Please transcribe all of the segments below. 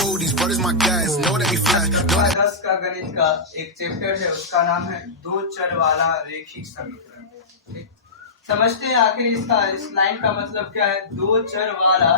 10 का गणित का एक चैप्टर है, उसका नाम है दो चर वाला रेखिक समीकरण। समझते हैं आखिर इसका इस लाइन का मतलब क्या है, दो चर वाला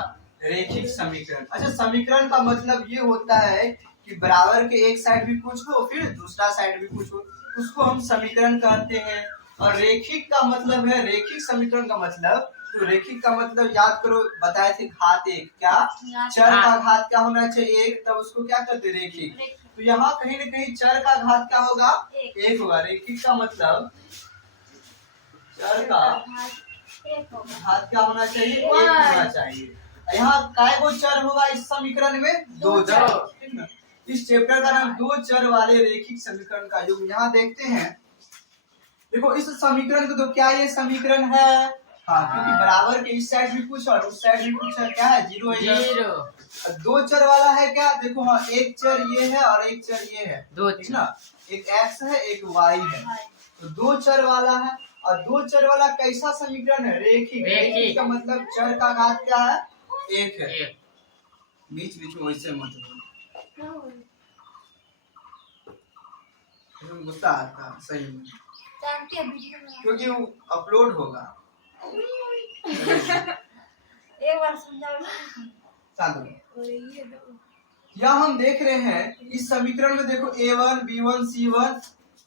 रेखिक समीकरण। अच्छा, समीकरण का मतलब ये होता है कि बराबर के एक साइड भी कुछ हो फिर दूसरा साइड भी कुछ हो, उसको हम समीकरण कहते हैं। और रेखिक का मतलब है, रेखिक समीकरण का मतलब, तो रेखिक का मतलब याद करो, बताए थे घात एक, क्या चर का घात क्या होना चाहिए एक, तब उसको क्या कहते रेखिक। तो यहाँ कहीं ना कहीं चर का घात क्या होगा, एक होगा। रेखिक का मतलब चर का घात क्या होना चाहिए, एक होना चाहिए। यहाँ काय गो चर होगा इस समीकरण में, दो चर। इस चैप्टर का नाम दो चर वाले रेखिक समीकरण का योग। यहाँ देखते हैं, देखो इस समीकरण को, तो क्या ये समीकरण है, हाँ, क्योंकि बराबर के इस साइड भी कुछ और उस साइड भी कुछ है, क्या है, जीरो जीरो। दो चर वाला है क्या, देखो हाँ, एक चर ये है और एक चर ये है, ठीक ना, एक x है एक y है, तो दो चर वाला है। और दो चर वाला कैसा समीकरण है, रेखिक। रेखिक का मतलब चर का घात क्या है, एक है। बीच बीच में वैसे मत बोलो, गुस्सा आता सही में, क्योंकि वो अपलोड होगा। एक बार यहाँ हम देख रहे हैं इस समीकरण में, देखो a1 b1 c1,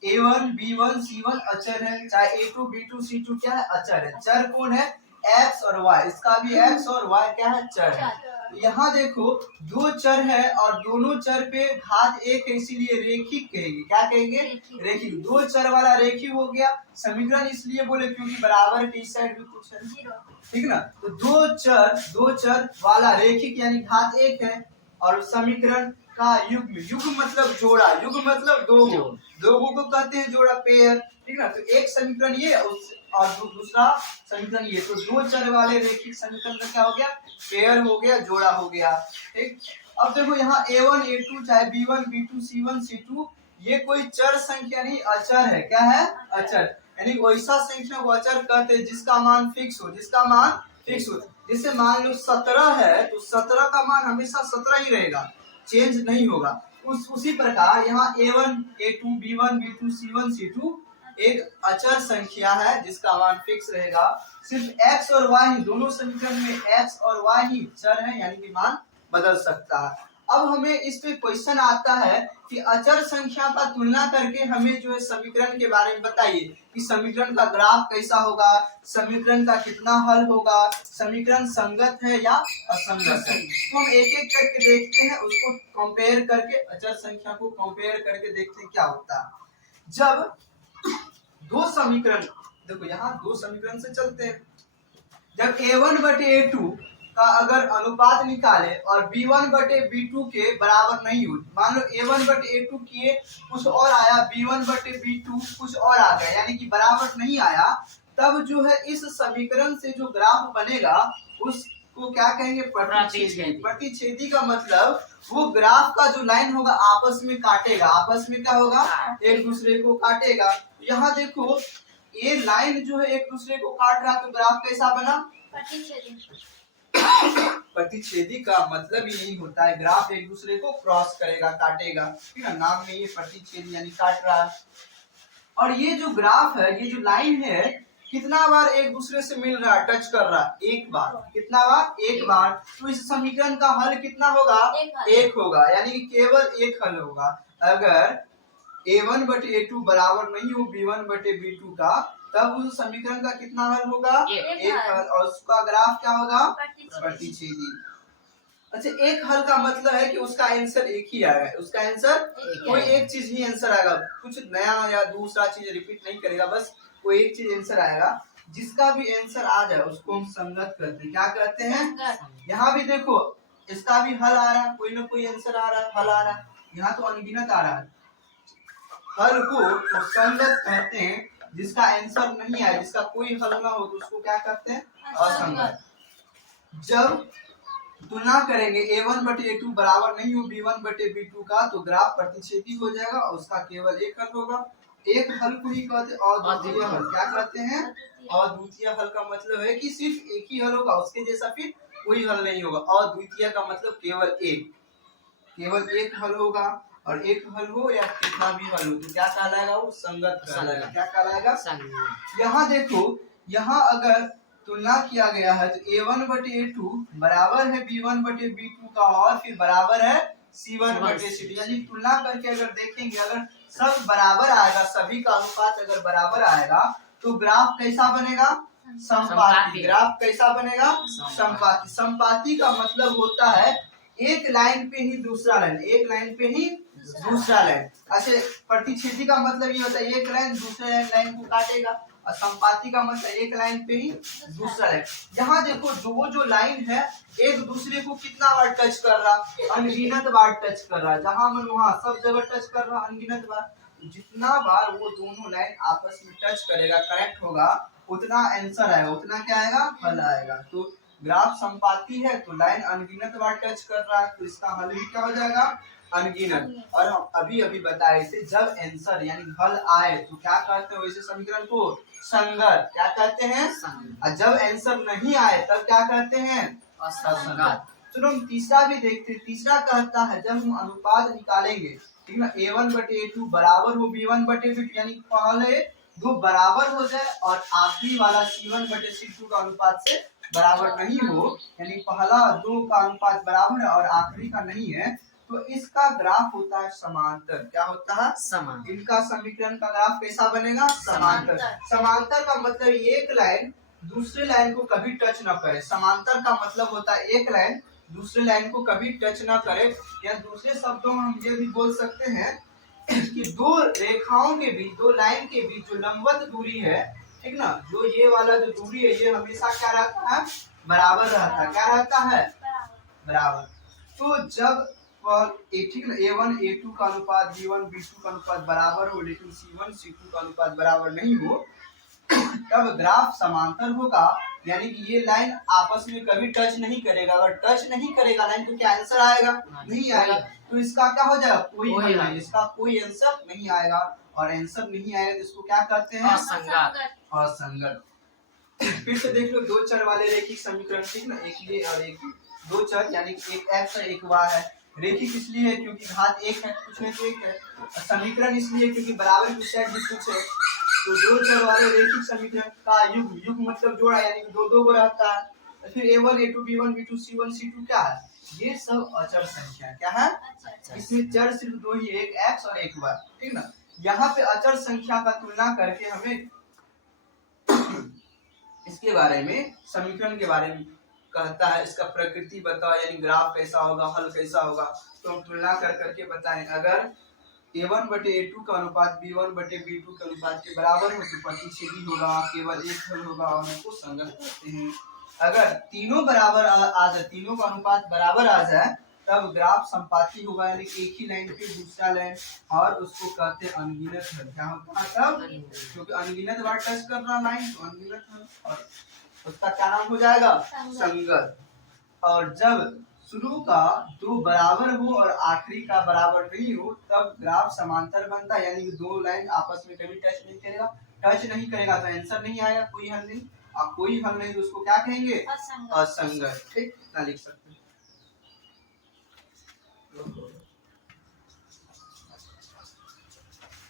a1 b1 c1 अचर है, चाहे a2 b2 c2 क्या है, अचर है। चर कौन है, x और y, इसका भी x और y क्या है, चर है। यहाँ देखो दो चर है और दोनों चर पे घात एक है, इसीलिए रेखिक कहेंगे, क्या कहेंगे, रेखिक। दो चर वाला रेखिक हो गया समीकरण, इसलिए बोले क्योंकि बराबर के इस साइड भी कुछ है, ठीक ना। तो दो चर वाला रेखिक यानी घात एक है, और समीकरण का युग्म, युग्म मतलब जोड़ा, युग्म मतलब दो को कहते हैं जोड़ा, पेयर, ठीक ना। तो एक समीकरण ये और दूसरा समीकरण ये, तो दो चर वाले रेखिक समीकरण का क्या हो गया, पेयर हो गया, जोड़ा हो गया, ठीक। अब देखो यहाँ a1 a2 चाहे b1 b2 c1 c2 ये कोई चर संख्या नहीं, अचर है, क्या है, अचर। यानी वैसा संख्या को अचर कहते हैं जिसका मान फिक्स हो, जिसका मान फिक्स हो। जैसे मान लो 17 है, तो 17 का मान हमेशा 17 ही रहेगा, चेंज नहीं होगा। उसी प्रकार यहाँ a1 a2 b1 b2 c1 c2 एक अचर संख्या है जिसका मान फिक्स रहेगा। सिर्फ x और y, दोनों समीकरण में x और y ही चर है, यानी कि मान बदल सकता है। अब हमें इस पे क्वेश्चन आता है कि अचर संख्या का तुलना करके हमें जो है समीकरण के बारे में बताइए कि समीकरण का ग्राफ कैसा होगा, समीकरण का कितना हल होगा, समीकरण संगत है या असंगत है। तो हम एक एक करके देखते हैं, उसको कंपेयर करके, अचर संख्या को कंपेयर करके देखते हैं क्या होता है। जब दो समीकरण, देखो यहाँ दो समीकरण से चलते हैं, जब a1 बटे a2 का अगर अनुपात निकाले और b1 बटे b2 के बराबर नहीं हो, मान लो a1 बटे a2 किए कुछ और आया, b1 बटे b2 कुछ और आ गया, यानी कि बराबर नहीं आया, तब जो है इस समीकरण से जो ग्राफ बनेगा उसको क्या कहेंगे, प्रतिच्छेदी। प्रतिच्छेदी का मतलब वो ग्राफ का जो लाइन होगा आपस में काटेगा, आपस में क्या होगा, एक दूसरे को काटेगा। यहाँ देखो ये लाइन जो है एक दूसरे को काट रहा, तो ग्राफ कैसा बना, प्रतिच्छेदी का मतलब यही होता है, ग्राफ एक दूसरे को क्रॉस करेगा, काटेगा, ठीक है, नाम में ये प्रतिच्छेदी यानी काट रहा है। और ये जो ग्राफ है, ये जो लाइन है, कितना बार एक दूसरे से मिल रहा है, टच कर रहा है, एक बार। कितना बार, एक बार। तो इस समीकरण का हल कितना होगा, एक होगा, यानी कि केवल एक हल होगा। अगर a1 बटे a2 बराबर नहीं हो b1 बटे b2 का, तब उस समीकरण का कितना हल होगा, एक हल, और उसका ग्राफ क्या होगा, प्रतिच्छेदी। अच्छा, एक हल का मतलब है कि उसका आंसर एक ही आएगा, उसका आंसर कोई एक चीज ही आंसर आएगा, कुछ नया या दूसरा चीज रिपीट नहीं करेगा, बस कोई एक चीज आंसर आएगा। जिसका भी आंसर आ जाए उसको हम संगत कहते हैं, क्या कहते हैं। यहाँ भी देखो इसका भी हल आ रहा है, कोई ना कोई आंसर आ रहा है, हल आ रहा है, यहाँ तो अनगिनत आ रहा है। हल को संगत कहते हैं, जिसका आंसर नहीं आए, जिसका कोई हल ना हो, तो उसको क्या कहते हैं, असंगत। जब तुलना करेंगे a1 बटे a2 बराबर नहीं हो b1 बटे b2 का, तो ग्राफ प्रतिच्छेदी हो जाएगा और उसका केवल एक हल होगा। एक हल को ही कहते हैं अद्वितीय हल, क्या कहते हैं, अद्वितीय हल का मतलब है कि सिर्फ एक ही हल होगा, उसके जैसा फिर कोई हल नहीं होगा। अद्वितीय का मतलब केवल एक। केवल एक हल होगा और एक हल हो या कितना भी हल हो तो क्या कहलाएगा, वो संगत कहलाएगा। क्या कहलाएगा, यहाँ देखो, यहाँ अगर तुलना किया गया है तो a1 बटे a2 बराबर है b1 बटे b2 का और फिर बराबर है c1 बटे c2, यानी तुलना करके अगर देखेंगे, अगर सब बराबर आएगा, सभी का अनुपात अगर बराबर आएगा तो ग्राफ कैसा बनेगा, संपाती। ग्राफ कैसा बनेगा, संपाती। संपाती का मतलब होता है एक लाइन पे ही दूसरा लाइन, एक लाइन पे ही दूसरा लाइन। अच्छा, प्रतिच्छेदी का मतलब ये होता है एक लाइन दूसरे लाइन को काटेगा, और संपाती का मतलब एक लाइन पे ही दूसरा लाइन। यहाँ देखो जो लाइन है एक दूसरे को कितना बार टच कर रहा, अनगिनत बार टच कर रहा है, जहां मन वहां सब जगह टच कर रहा, अनगिनत बार। जितना बार वो दोनों लाइन आपस में टच करेगा, कनेक्ट होगा, उतना आंसर आएगा, उतना क्या आएगा, हल आएगा। तो ग्राफ संपाती है तो लाइन अनगिनत बार टच कर रहा है, तो इसका हल भी क्या हो जाएगा, अनगिनत। और हम अभी अभी बताए थे जब आंसर यानी हल आए तो क्या कहते हैं वैसे समीकरण को, संगत। क्या कहते हैं, और जब आंसर नहीं आए तब क्या कहते हैं, असंगत। चलो हम तीसरा भी देखते हैं। तीसरा कहता है जब हम अनुपात निकालेंगे, ठीक ना, a1 बटे a2 बराबर हो b1 बटे b2, यानी पहले दो बराबर हो जाए और आखिरी वाला c1 बटे c2 का अनुपात से बराबर नहीं हो, यानी पहला दो का अनुपात बराबर है और आखिरी का नहीं है, तो इसका ग्राफ होता है समांतर। क्या होता है, समांतर। इनका समीकरण का ग्राफ कैसा बनेगा, समांतर। समांतर का मतलब एक लाइन दूसरे लाइन को कभी टच न करे। समांतर का मतलब होता है एक लाइन दूसरे लाइन को कभी टच ना करे, या दूसरे शब्दों में हम ये भी बोल सकते हैं कि दो रेखाओं के बीच, दो लाइन के बीच जो लंबवत दूरी है, ठीक ना, जो ये वाला जो दूरी है ये हमेशा क्या रहता है, बराबर रहता है। क्या रहता है, बराबर। तो जब ठीक ना a1 a2 का अनुपात b1 b2 का अनुपात बराबर हो लेकिन c1 c2 का अनुपात बराबर नहीं हो, तब ग्राफ समांतर होगा, यानी कि ये लाइन आपस में कभी टच नहीं करेगा। अगर टच नहीं करेगा लाइन तो क्या आंसर आएगा, नहीं आएगा। तो इसका क्या हो जाएगा, कोई हल नहीं, इसका कोई आंसर नहीं आएगा। और आंसर नहीं आएगा तो इसको क्या कहते हैं, असंगत। असंगत। फिर से देख लो, दो चर वाले रेखिक समीकरण, ठीक ना, एक ये और एक दो चर, यानी एक x है एक y है। रेखिक इसलिए है क्योंकि घात एक है, कुछ है तो एक है। समीकरण इसलिए क्योंकि बराबर की साइड भी कुछ है। तो दो चर वाले रेखिक समीकरण का युग, युग मतलब जोड़ा, यानी दो दो को रहता है। फिर a1 a2 b1 b2 c1 c2 क्या है, ये सब अचर संख्या। क्या है, इसमें चर सिर्फ दो ही, एक x और एक y, ठीक ना। यहाँ पे अचर संख्या का तुलना करके हमें इसके बारे में, समीकरण के बारे में कहता है, इसका प्रकृति बताओ, यानी ग्राफ कैसा होगा, हल कैसा होगा। तो हम तुलना कर करके बताएं, अगर a1 बटे a2 का अनुपात b1 बटे b2 के अनुपात के बराबर हो तो प्रतिच्छेदी होगा, केवल एक हल होगा और उनको संगत करते हैं। अगर तीनों बराबर आ जाए, तीनों का अनुपात बराबर आ जाए, तब ग्राफ संपाती होगा, यानी एक ही लाइन पे दूसरा लाइन, और उसको कहते हैं अनगिनत हल। क्या होता है तब, क्योंकि अनगिनत बार टच कर रहा लाइन तो अनगिनत हल, और उसका क्या नाम हो जाएगा, संगत। और जब शुरू का दो बराबर हो और आखिरी का बराबर नहीं हो तब ग्राफ समांतर बनता है, यानी कि दो लाइन आपस में कभी टच नहीं करेगा। टच नहीं करेगा तो आंसर नहीं आएगा, कोई हल नहीं, और कोई हल नहीं तो उसको क्या कहेंगे, असंगत। ठीक ना, लिख सकते हैं।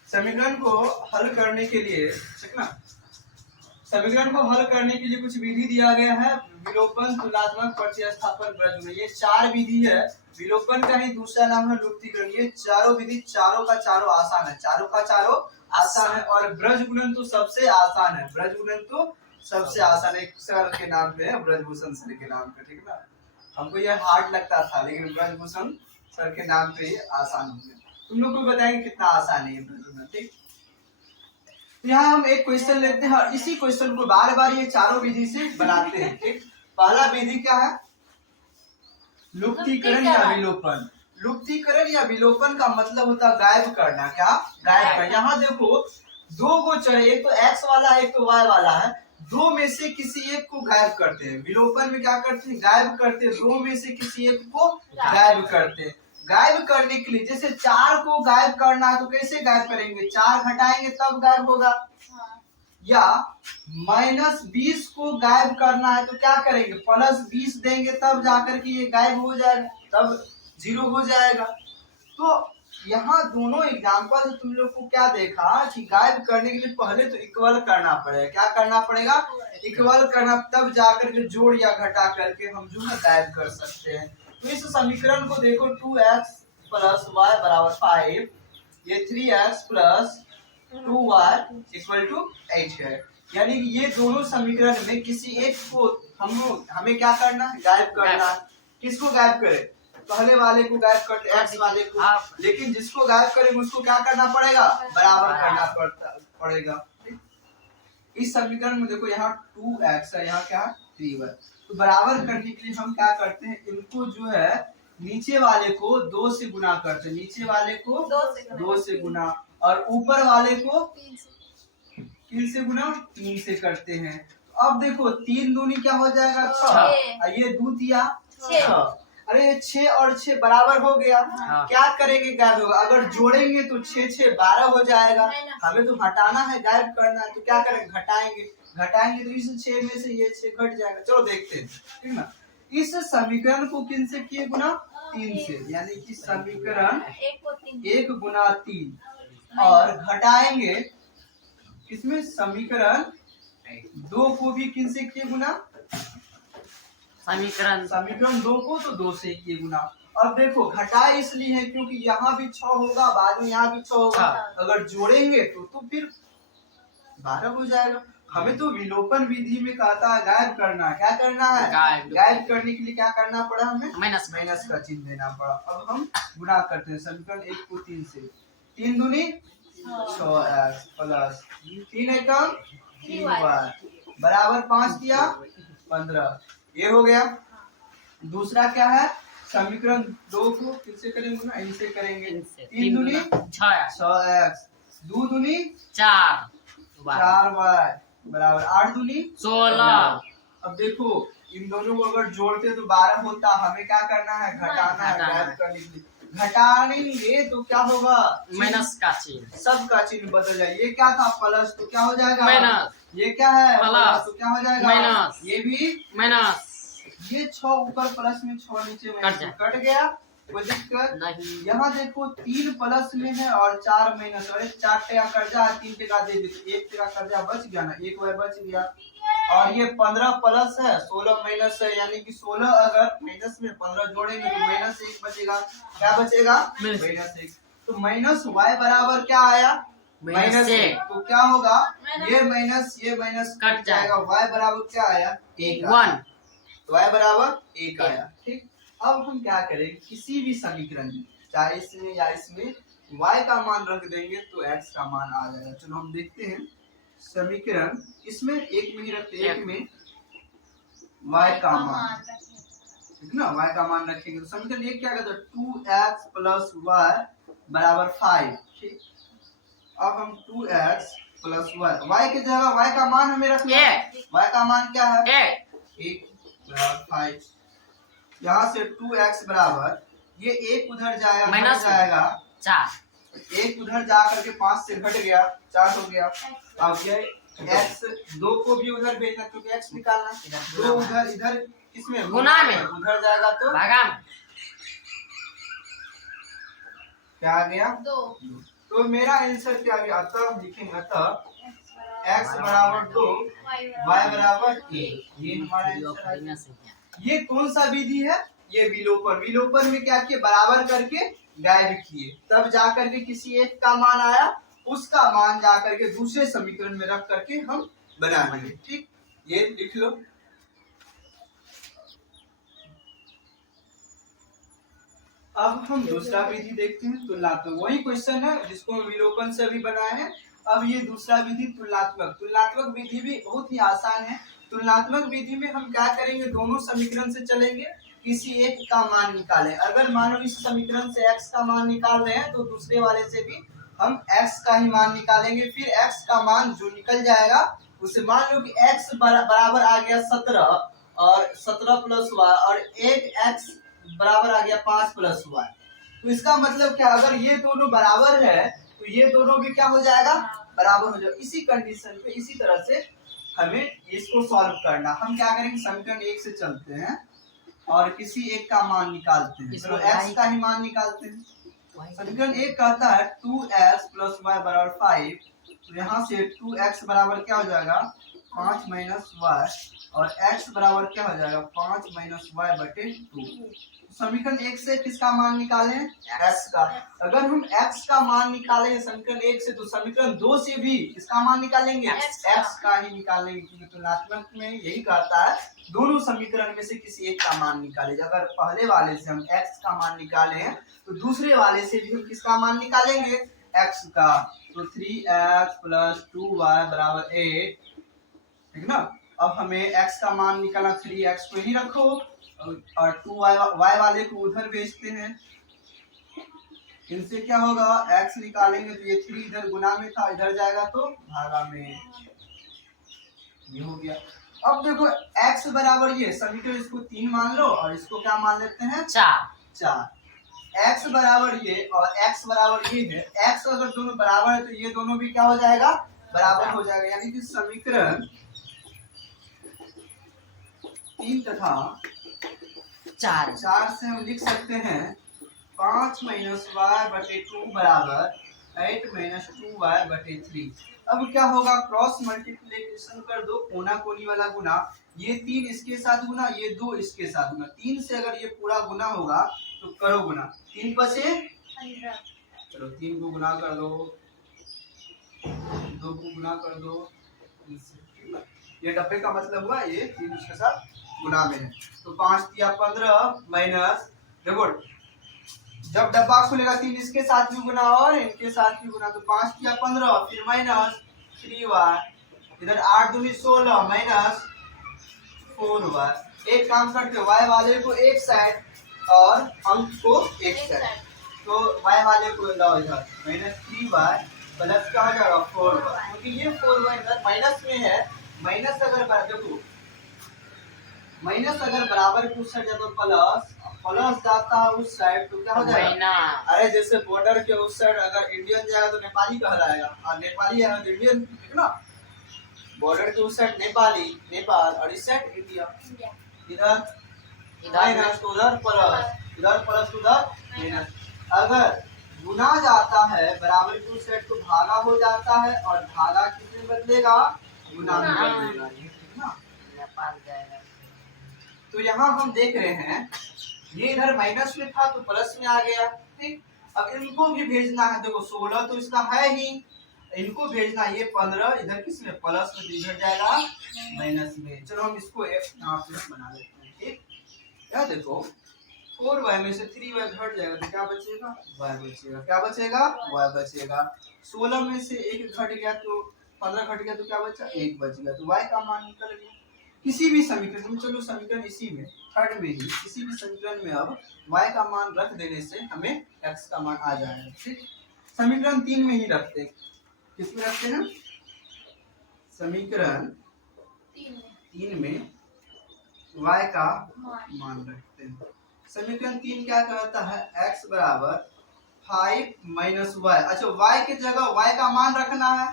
समीकरण को हल करने के लिए, ठीक ना, समीकरण को हल करने के लिए कुछ विधि दिया गया है, विलोपन, तुलनात्मक, प्रतिस्थापन, ब्रजगुणन। ये चार विधि है। विलोपन का ही दूसरा नाम है लुप्तीकरण। ये चारों विधि चारों का चारों आसान है, चारों का चारों आसान है। और ब्रजगुणन तो सबसे आसान है, ब्रजगुणन तो सबसे आसान है। सर के नाम पे है, ब्रजभूषण सर के नाम पे, ठीक ना। हमको ये हार्ड लगता था लेकिन ब्रजभूषण सर के नाम पे ये आसान हो गया। तुम लोग को बताएंगे कितना आसान है ये ब्रजगुणन, ठीक। यहाँ हम एक क्वेश्चन लेते हैं और इसी क्वेश्चन को बार बार ये चारों विधि से बनाते हैं, ठीक। पहला विधि क्या है, लुप्तीकरण या विलोपन। लुप्तीकरण या विलोपन का मतलब होता है गायब करना। क्या, गायब करना। यहाँ देखो दो को चर, एक तो x वाला है एक तो y वाला है, दो में से किसी एक को गायब करते हैं। विलोपन में क्या करते हैं, गायब करते हैं, दो में से किसी एक को गायब करते हैं। गायब करने के लिए, जैसे 4 को गायब करना है तो कैसे गायब करेंगे, 4 घटाएंगे तब गायब होगा। या -20 को गायब करना है तो क्या करेंगे, +20 देंगे तब जाकर के ये गायब हो जाएगा, तब 0 हो जाएगा। तो यहाँ दोनों एग्जाम्पल तुम लोग को क्या देखा कि गायब करने के लिए पहले तो इक्वल करना पड़ेगा। क्या करना पड़ेगा? इक्वल करना, तब जाकर के जोड़ या घटा करके हम जो है गायब कर सकते हैं। तो इस समीकरण को देखो 2x प्लस वाई बराबर 5, ये 3x plus 2y equal to 8 है। यानी कि ये दोनों समीकरण में किसी एक को हमें क्या करना है? गायब करना है। किसको गायब करें? पहले वाले को गायब करते, एक्स वाले को। लेकिन जिसको गायब करेंगे उसको क्या करना पड़ेगा? बराबर करना पड़ेगा। इस समीकरण में देखो यहाँ 2x है, यहाँ क्या है? 3y। तो बराबर करने के लिए हम क्या करते हैं? इनको जो है नीचे वाले को 2 से गुना करते हैं, नीचे वाले को 2 से गुना, और ऊपर वाले को 3 से गुना 3 से करते हैं। तो अब देखो 3 दूनी क्या हो जाएगा? 6, ये 2 दिया 6। अरे ये 6 और 6 बराबर हो गया। क्या करेंगे? गायब होगा। अगर जोड़ेंगे तो 6 6 12 हो जाएगा। हमें तो हटाना है, गायब करना है, तो क्या करेंगे? घटाएंगे तो इस 6 में से ये 6 घट जाएगा। चलो देखते हैं, ठीक ना। इस समीकरण को किन से किए गुना? 3 से, यानी कि समीकरण 1 गुना 3, और घटाएंगे किसमें? समीकरण 2 को भी किन से किए गुना? समीकरण 2 को तो 2 से किए गुना। अब देखो घटाए इसलिए है क्योंकि यहाँ भी 6 होगा, बाद में यहाँ भी 6 होगा। अगर जोड़ेंगे तो फिर 12 हो जाएगा। हमें तो विलोपन विधि में कहता है गायब करना। क्या करना है? गायब करने के लिए क्या करना पड़ा? हमें माइनस का चिन्ह देना पड़ा। अब हम गुना करते हैं समीकरण 1 को 3 से। 3 दूनी 6x प्लस 3 एकम 3y बराबर 5 दिया 15। ये हो गया। दूसरा क्या है? समीकरण 2 को किससे करेंगे ना? इनसे करेंगे। 3 दूनी 6x, 2 दूनी 4y बराबर 8 दूनी 16। अब देखो इन दोनों को अगर जोड़ते तो 12 होता। हमें क्या करना है? घटाना है। गायब करने के लिए घटाएंगे तो क्या होगा? माइनस का चिन्ह, सब का चिन्ह बदल जाए। ये क्या था? प्लस, तो क्या हो जाएगा? माइनस। ये क्या है? प्लस, तो क्या हो जाएगा? माइनस। ये भी माइनस। ये 6 ऊपर प्लस में 6 नीचे में कट गया, कोई दिक्कत नहीं। यहाँ देखो 3 प्लस में है और 4 माइनस, और 4 टका कर्जा है, 3 टका दे दी तो 1 टका कर्जा बच गया ना, 1 y बच गया। और ये 15 प्लस है, 16 माइनस है, यानी कि 16 अगर माइनस में 15 जोड़ेंगे तो माइनस 1 बचेगा। क्या बचेगा? माइनस 1। तो माइनस y बराबर क्या आया? माइनस 1। तो क्या होगा? ये माइनस कट जाएगा। y बराबर क्या आया? 1। तो y बराबर 1 आया। ठीक। अब हम क्या करें? किसी भी समीकरण में, चाहे इसमें या इसमें, y का मान रख देंगे तो x का मान आ जाएगा। चलो हम देखते हैं समीकरण। इसमें एक में ही रखते हैं, एक में y का मान, ठीक ना? y का मान रखेंगे तो समीकरण एक क्या कहता है? 2x प्लस y बराबर 5। ठीक। अब हम 2x प्लस y की जगह y का मान हमें रखना है। y का मान क्या है? 1 बराबर 5। यहाँ से 2x बराबर, ये 1 उधर जाएगा, माइनस जाएगा 4, 1 उधर जा करके 5 से घट गया, 4 हो गया। अब ये x 2 को भी उधर भेजना क्योंकि x निकालना। 2 उधर, इधर किसमें? गुना में, उधर जाएगा तो भागा में। क्या आ गया? 2। तो मेरा आंसर क्या आ गया? अतः लिखेंगे, अतः x बराबर 2, y बराबर 1। ये हमारा आंसर है। ये कौन सा विधि है? ये विलोपन। विलोपन में क्या किए? बराबर करके गायब किए, तब जाकर के किसी एक का मान आया, उसका मान जाकर के दूसरे समीकरण में रख करके हम बना लेंगे। ठीक, ये लिख लो। अब हम दूसरा विधि देखते हैं, तुलनात्मक। वही क्वेश्चन है जिसको हम विलोपन से अभी बनाए हैं। अब ये दूसरा विधि तुलनात्मक। तुलनात्मक विधि भी बहुत ही आसान है। तुलनात्मक विधि में हम क्या करेंगे? दोनों समीकरण से चलेंगे, किसी एक का मान निकालें। अगर मानो इस समीकरण से x का मान निकाल रहे हैं तो दूसरे वाले से भी हम x का ही मान निकालेंगे। फिर x का मान जो निकल जाएगा उसे, मान लो कि x बराबर आ गया 17, और 17 प्लस y, और एक x बराबर आ गया 5 प्लस y। तो इसका मतलब क्या? अगर ये दोनों बराबर है तो ये दोनों भी क्या हो जाएगा? बराबर हो जाएगा। इसी कंडीशन पे, इसी तरह से हमें इसको सॉल्व करना। हम क्या करेंगे? समीकरण 1 से चलते हैं और किसी एक का मान निकालते हैं। चलो x का ही मान निकालते हैं। समीकरण एक कहता है 2x प्लस वाई बराबर 5। तो यहाँ से 2x बराबर क्या हो जाएगा 5 माइनस वाई, और x बराबर क्या हो जाएगा 5 माइनस वाई बटे 2। समीकरण एक से किसका मान निकालें x का। अगर हम x का मान निकालें समीकरण एक से तो समीकरण दो से भी किसका मान निकालेंगे x का ही निकालेंगे, क्योंकि तुलनात्मक में यही कहता है दोनों समीकरण में से किसी एक का मान निकाले। अगर पहले वाले से हम x का मान निकाले हैं तो दूसरे वाले से भी हम किसका मान निकालेंगे x का। तो 3x प्लस 2y बराबर 8, ठीक ना। अब हमें x का मान निकालना, 3x को ही रखो और 2y वाले को उधर भेजते हैं। इनसे क्या होगा x निकालेंगे तो ये 3 इधर गुना में था, इधर जाएगा तो भागा में, ये हो गया। अब देखो x बराबर ये समीकरण इसको 3 मान लो और इसको क्या मान लेते हैं 4। x बराबर ये और x बराबर ये है। x अगर दोनों बराबर है तो ये दोनों भी क्या हो जाएगा बराबर हो जाएगा, यानी कि समीकरण 3 तथा 4 से हम लिख सकते हैं 5 माइनस वाई बटे 2 बराबर 8 माइनस 2y बटे 3। अब क्या होगा क्रॉस मल्टीप्लीकेशन कर दो, कोना कोनी वाला गुना, ये 3 इसके साथ गुना, ये 2 इसके साथ गुना। 3 से अगर ये पूरा गुना होगा तो करो गुना, 3 बचे 15, चलो 3 को गुना कर दो, 2 को गुना कर दो, ये डब्बे का मतलब हुआ ये 3 इसके साथ गुना में है। तो 5 दिया 15 माइनस, देखो जब डब्बा खुलेगा 3 इसके साथ भी गुना और इनके साथ भी गुना, तो 5 दिया 15 फिर माइनस 3y, इधर 8 दूनी 16 माइनस 4y। एक काम करते हो y वाले को एक साइड और अंक को एक साइड, तो y वाले को लाओ इधर माइनस 3y प्लस क्या हो जाएगा 4y, क्योंकि ये 4y इधर माइनस में है। माइनस अगर देखो माइनस अगर बराबर के उस साइड जाता प्लस, प्लस जाता है उस साइड तो क्या हो जाएगा, अरे जैसे बॉर्डर के उस साइड अगर इंडियन जाएगा तो नेपाली कहलाएगा, और नेपाली है तो इंडियन, ठीक ना। बॉर्डर के उस साइड नेपाली नेपाल और इस साइड इंडिया, इधर माइनस तो उधर प्लस, इधर प्लस उधर माइनस। अगर गुना जाता है बराबर के उस साइड तो भागा हो जाता है, और भागा किसमें बदलेगा गुना में बदलेगा, ठीक ना। नेपाल जाएगा। तो यहाँ हम देख रहे हैं ये इधर माइनस में था तो प्लस में आ गया, ठीक। अब इनको भी भेजना है, देखो 16 तो इसका है ही, इनको भेजना ये 15 इधर किसमें प्लस में, इधर जाएगा माइनस में। चलो हम इसको यहाँ प्लस बना लेते हैं, ठीक। क्या देखो 4y में से 3y घट जाएगा तो क्या बचेगा y बचेगा, क्या बचेगा y बचेगा। 16 में से 1 घट गया तो 15 घट गया तो क्या बचा 1 बच गया, तो y का मान निकल गया। किसी भी समीकरण में, चलो समीकरण इसी में थर्ड में ही किसी भी समीकरण में अब y का मान रख देने से हमें x का मान आ जाएगा, ठीक। समीकरण 3 में ही रखते हैं, किसमें रखते हैं समीकरण 3 में y का मान रखते हैं। समीकरण 3 क्या कहता है x बराबर 5 माइनस वाई। अच्छा y की जगह y का मान रखना है,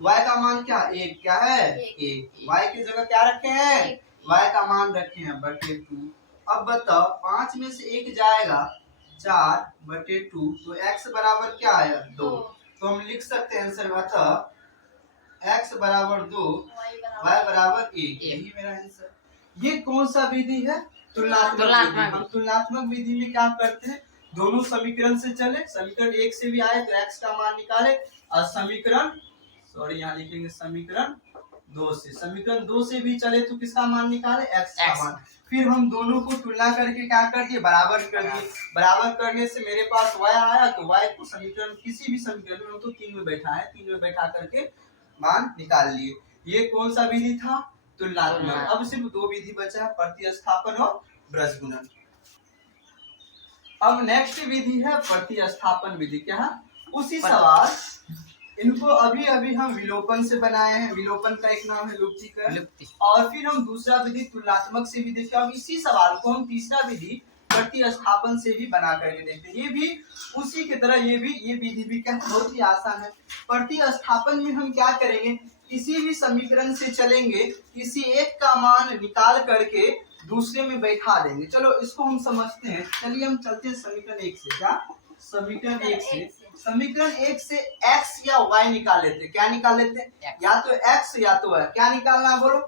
y का मान क्या 1, क्या है 1, y की जगह क्या रखे हैं y का मान रखे हैं बटे 2। अब बताओ 5 में से 1 जाएगा 4 बटे 2, तो x बराबर क्या आया 2। तो हम लिख सकते हैं आंसर, अतः x बराबर 2 y बराबर 1, यही मेरा आंसर। ये कौन सा विधि है तुलनात्मक। हम तुलनात्मक विधि में क्या करते हैं दोनों समीकरण से चले, समीकरण 1 से भी आए तो x का मान निकाले, और समीकरण यहाँ लिखेंगे समीकरण 2 से, समीकरण 2 से भी चले तो किसका मान निकाले x का मान। फिर हम दोनों को तुलना करके क्या कर दिए बराबर कर दिए, बराबर करने से मेरे पास y आया तो y को समीकरण किसी भी समीकरण में तो 3 में बैठा है, 3 में बैठा करके मान निकाल लिए। ये कौन सा विधि था तुलनात्मक। अब सिर्फ 2 विधि बचा, प्रतिस्थापन और ब्रज गुणन। अब नेक्स्ट विधि है प्रतिस्थापन विधि। क्या है उसी सवाल, इनको अभी अभी हम विलोपन से बनाए हैं, विलोपन का एक नाम है लुप्तीकरण, और फिर हम दूसरा विधि तुलनात्मक से भी देखते हैं। अब इसी सवाल को हम तीसरा विधि प्रतिस्थापन से भी बना करके देखते हैं। ये भी उसी की तरह ये विधि भी क्या बहुत ही आसान है। प्रतिस्थापन में हम क्या करेंगे, किसी भी समीकरण से चलेंगे, किसी एक का मान निकाल करके दूसरे में बैठा देंगे। चलो इसको हम समझते हैं, चलिए हम चलते हैं समीकरण 1 से। क्या समीकरण एक से, समीकरण एक से x या y निकाल लेते, क्या निकाल लेते, या तो x या तो y, क्या निकालना है बोलो,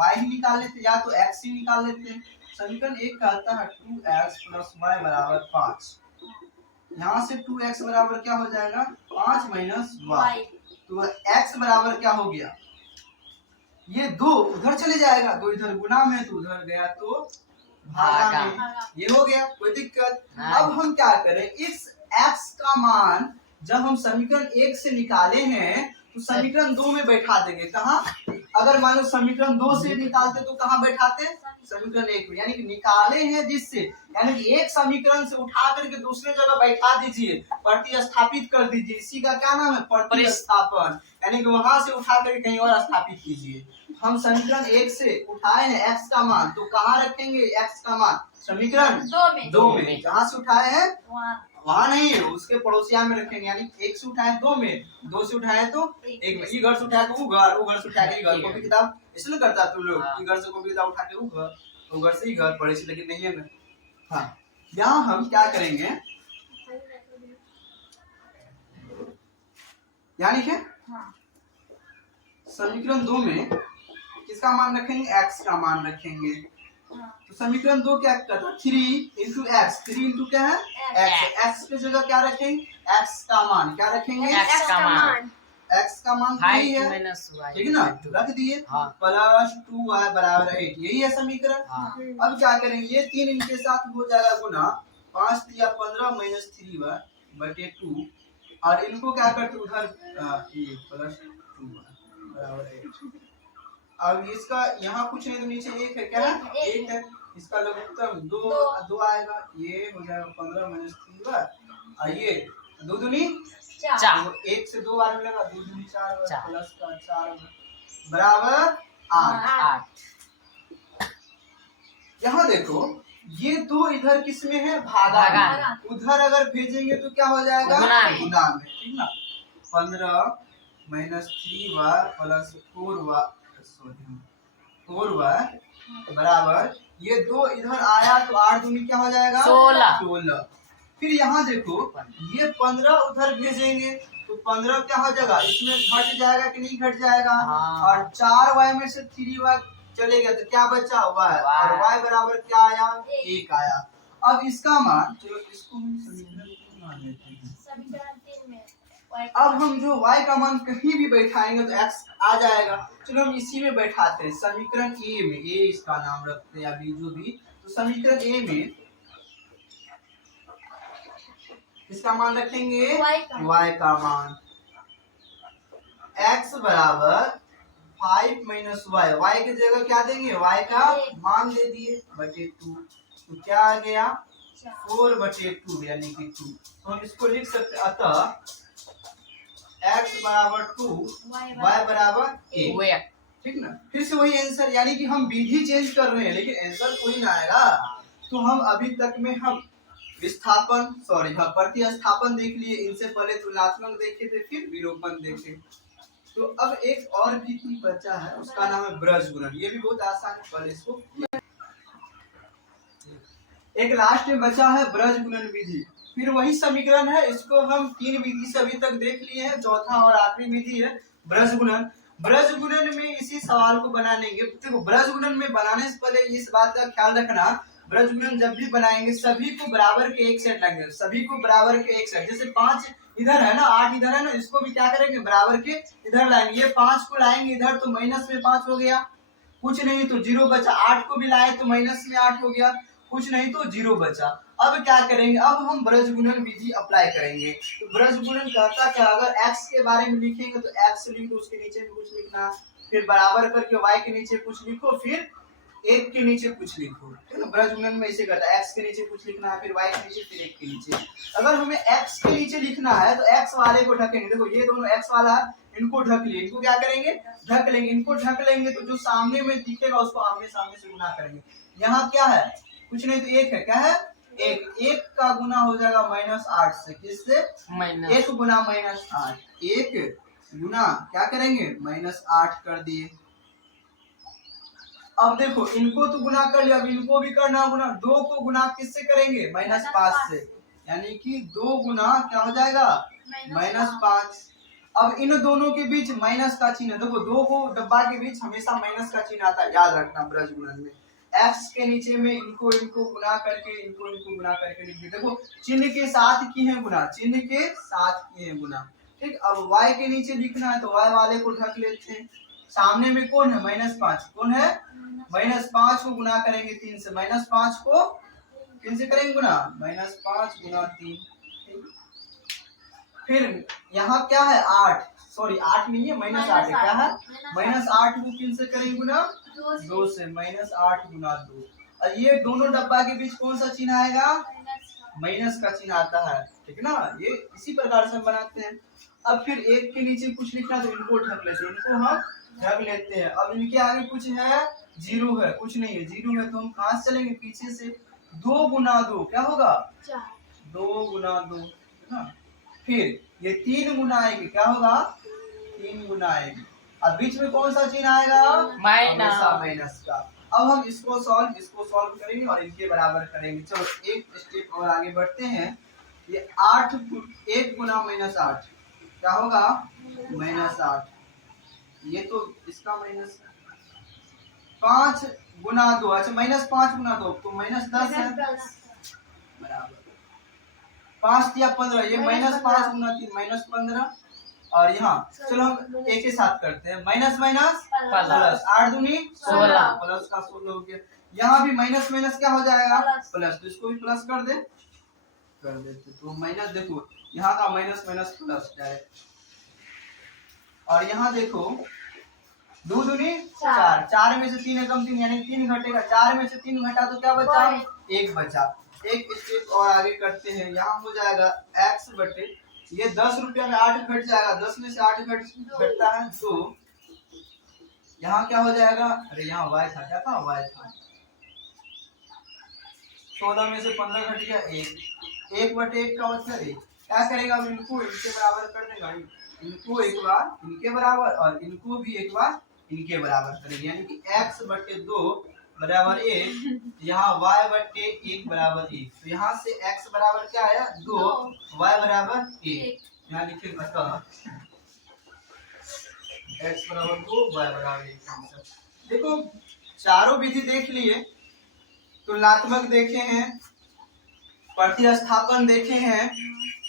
y ही निकाल लेते या तो x ही निकाल लेते हैं। समीकरण एक कहता है 2x प्लस y बराबर 5, यहाँ से 2x बराबर क्या हो जाएगा 5 माइनस y, तो x बराबर क्या हो गया, ये 2 उधर चले जाएगा, 2 इधर गुना में तो उधर गया तो भागा में, ये हो गया, कोई दिक्कत। अब हम क्या करें, इस x का मान जब हम समीकरण एक से निकाले हैं तो समीकरण 2 में बैठा देंगे, कहाँ, अगर मान लो समीकरण 2 से निकालते तो कहाँ बैठाते, समीकरण एक में, यानी कि निकाले हैं जिससे, यानी कि एक समीकरण से उठा करके दूसरे जगह बैठा दीजिए, प्रतिस्थापित कर दीजिए, इसी का क्या नाम है प्रतिस्थापन, यानी कि वहां से उठा करके कहीं और स्थापित कीजिए। हम समीकरण एक से उठाए हैं x का मान, तो कहाँ रखेंगे x का मान, समीकरण 2 में, जहाँ से उठाए हैं वहां नहीं, उसके पड़ोसिया में रखेंगे, यानी एक से उठाए 2 में, 2 से उठाए तो एक में, ये घर से उठाए तो वो घर से उठा के घर, कॉपी किताब इसलिए करता है तुम लोग कि घर से कॉपी किताब उठा के वो घर से ही घर पढ़े से, लेकिन नहीं है ना। हाँ, यहाँ हम क्या करेंगे, यानी कि समीकरण 2 में किसका मान रखेंगे, x का मान रखेंगे, तो समीकरण 2 क्या करता है 3 इंटू एक्स, 3 इंटू क्या है x, x की जगह क्या रखेंगे, x का मान, क्या रखेंगे x का मान, x का मान यही है, ठीक है ना, रख दिए, प्लस 2y बराबर 8, यही है समीकरण। अब क्या करेंगे, ये 3 इनके साथ हो जाएगा गुना, 5 दिया 15 माइनस 3y बटे 2, और इनको क्या करते उधर ये प्लस 2y बराबर 8। अब इसका यहाँ कुछ नहीं तो नीचे एक है, क्या है एक है, इसका लघुत्तम 2 आएगा, ये हो जाएगा 15 माइनस 3y, और ये 2 दूनी 4, तो 1 से 2 बार मिलेगा, 2 दूनी 4 प्लस का 4 बराबर 8। यहाँ देखो ये 2 इधर किस में है, भागा, उधर अगर भेजेंगे तो क्या हो जाएगा गुना में, ठीक ना, 15 माइनस 3y प्लस 4y बराबर, ये 2 इधर आया तो 8 दूनी क्या हो जाएगा 16। फिर यहाँ देखो ये 15 उधर भेजेंगे तो 15 क्या हो जाएगा, इसमें घट जाएगा कि नहीं घट जाएगा, और 4y में से 3y चले गया तो क्या बचा y, और y बराबर क्या आया 1 आया। अब इसका मान, चलो इसको हम समीकरण मान लेते हैं, अब हम जो y का मान कहीं भी बैठाएंगे तो x आ जाएगा, चलो हम इसी में बैठाते हैं, समीकरण a में, a इसका नाम रखते हैं अभी जो भी, तो समीकरण a में इसका मान रखेंगे y का मान, x बराबर 5 माइनस y की जगह क्या देंगे y का मान दे दिए बटे 2, तो क्या आ गया 4 बटे 2 यानी कि 2, तो हम इसको लिख सकते, अतः x बराबर 2 y बराबर 1, ठीक ना। फिर से वही आंसर, यानी कि हम विधि चेंज कर रहे हैं लेकिन आंसर कोई ना आएगा। तो हम अभी तक में हम विस्थापन प्रतिस्थापन देख लिए, इनसे पहले तुलनात्मक देखे थे, फिर विलोपन देखे। तो अब एक और भी बचा है, उसका नाम है ब्रज गुणन, ये भी बहुत आसान है, पहले इसको, एक लास्ट में बचा है ब्रज गुणन विधि, फिर वही समीकरण है, इसको हम 3 विधि से अभी तक देख लिए हैं, चौथा और आखिरी विधि है ब्रज गुणन। ब्रज गुणन में इसी सवाल को बनाने, देखो ब्रज गुणन में बनाने से पहले इस बात का ख्याल रखना, ब्रज गुणन जब भी बनाएंगे सभी को बराबर के एक सेट लेंगे, सभी को बराबर के एक सेट, जैसे 5 इधर है ना, 8 इधर है ना, इसको भी क्या करेंगे बराबर के इधर लाएंगे, ये 5 को लाएंगे इधर तो माइनस में 5 हो गया, कुछ नहीं तो 0 बचा, 8 को भी लाए तो माइनस में 8 हो गया, कुछ नहीं तो 0 बचा। अब क्या करेंगे, अब हम ब्रज गुणन विधि अप्लाई करेंगे। तो ब्रज गुणन कहता क्या, अगर x के बारे में लिखेंगे तो x लिख दो, उसके नीचे भी कुछ लिखना, फिर बराबर करके y के नीचे कुछ लिखो, फिर 1 के नीचे कुछ लिखो, ठीक है। ब्रज गुणन में ऐसे करता है, x के नीचे कुछ लिखना है, फिर y के नीचे, फिर 1 के नीचे। अगर हमें x के नीचे लिखना है तो x वाले को ढकेंगे, देखो ये दोनों x वाला है, इनको ढक लिए, इनको क्या करेंगे ढक लेंगे, इनको ढक लेंगे तो जो सामने में दिखेगा उसको आमने सामने से गुना करेंगे। यहाँ क्या है, कुछ नहीं तो 1 है, क्या है 1 का गुना हो जाएगा -8 से, किससे 1 गुना -8, 1 गुना क्या करेंगे -8 कर दिए। अब देखो इनको तो गुना कर लिया, अब इनको भी करना गुना, 2 को गुना किससे करेंगे -5 से, यानी कि 2 गुना क्या हो जाएगा -5। अब इन दोनों के बीच माइनस का चिन्ह, देखो दो को डब्बा के बीच हमेशा माइनस का चिन्ह आता है, याद रखना ब्रज गुणन में। एक्स के नीचे में इनको गुना करके इनको गुना करके लिख दिया। देखो चिन्ह के साथ किए हैं गुना, चिन्ह के साथ किए हैं गुना। ठीक, अब y के नीचे लिखना है तो y वाले को ढक लेते हैं। सामने में कौन है -5, कौन है -5 को गुना करेंगे 3 से, -5 को किन से करेंगे गुना, -5 गुना 3। फिर यहाँ क्या है 8, सॉरी 8 नहीं है -8 है, क्या है -8 को किन से करेंगे गुना, 2 से, -8 गुना 2। और ये दोनों डब्बा के बीच कौन सा चिन्ह आएगा, माइनस का चिन्ह आता है। ठीक है ना, ये इसी प्रकार से हम बनाते हैं। अब फिर एक के नीचे कुछ लिखना तो इनको ढक लेते हैं, इनको हम ढक लेते हैं। अब इनके आगे कुछ है, 0 है, कुछ नहीं है, 0 है तो हम कहाँ से चलेंगे, पीछे से। 2 गुना 2 क्या होगा, 2 गुना 2 है ना। फिर ये 3 गुना 1 क्या होगा, 3 गुना 1। अब बीच में कौन सा चिन्ह आएगा, माइनस का। अब हम इसको सॉल्व करेंगे और इनके बराबर करेंगे। चलो एक स्टेप और आगे बढ़ते हैं। ये 1 गुना -8 क्या होगा, -8। ये तो इसका माइनस 5 गुना 2, अच्छा -5 गुना 2 तो -10 है, बराबर 5 या 15, ये -5 गुना 3 -15। और यहाँ चलो हम एक के साथ करते हैं, माइनस प्लस, 8 दूनी 16, प्लस का 16 हो गया। यहाँ भी माइनस क्या हो जाएगा, प्लस, तो इसको भी प्लस कर देते तो माइनस, देखो यहाँ का माइनस प्लस डायरेक्ट। और यहाँ देखो 2 दूनी 4, 4 में से 3 कम 3 यानी 3 घटेगा, 4 में से 3 घटा तो क्या बचा, 1 बचा। एक स्टेप और आगे करते हैं, यहाँ हो जाएगा x बटे, ये 10 रुपया में 8 घट जाएगा, 10 में से 8 घटता है तो यहाँ क्या हो जाएगा, अरे यहाँ y था, क्या था, y था। 16 में से 15 घट गया 1, 1 बटे 1 का मतलब 1। क्या करेगा, अब इनको इनके बराबर कर देगा, इनको एक बार इनके बराबर और इनको भी एक बार इनके बराबर करेंगे, यानी कि x बटे 2 बराबर 1, यहाँ y बटे 1 बराबर 1। तो यहाँ से x बराबर क्या आया, 2, y बराबर 1। यहाँ लिखेंगे अतः x बराबर 2, y बराबर 1। देखो चारों विधि देख लिए, तुलनात्मक देखे हैं, प्रतिस्थापन देखे हैं,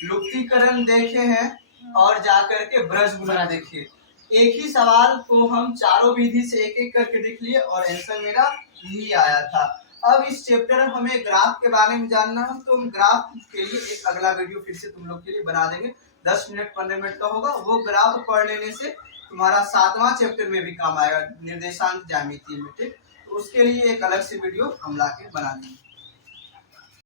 लुप्तीकरण देखे हैं और जाकर के ब्रज गुणन देखे। एक ही सवाल को हम चारों विधि से एक एक करके देख लिए और आंसर मेरा यही आया था। अब इस चैप्टर में हमें ग्राफ के बारे में जानना है तो हम ग्राफ के लिए एक अगला वीडियो फिर से तुम लोग के लिए बना देंगे, 10 मिनट 15 मिनट का होगा। वो ग्राफ पढ़ लेने से तुम्हारा 7वां चैप्टर में भी काम आएगा, निर्देशांक ज्यामिति में। ठीक, तो उसके लिए एक अलग से वीडियो हम ला के बना देंगे।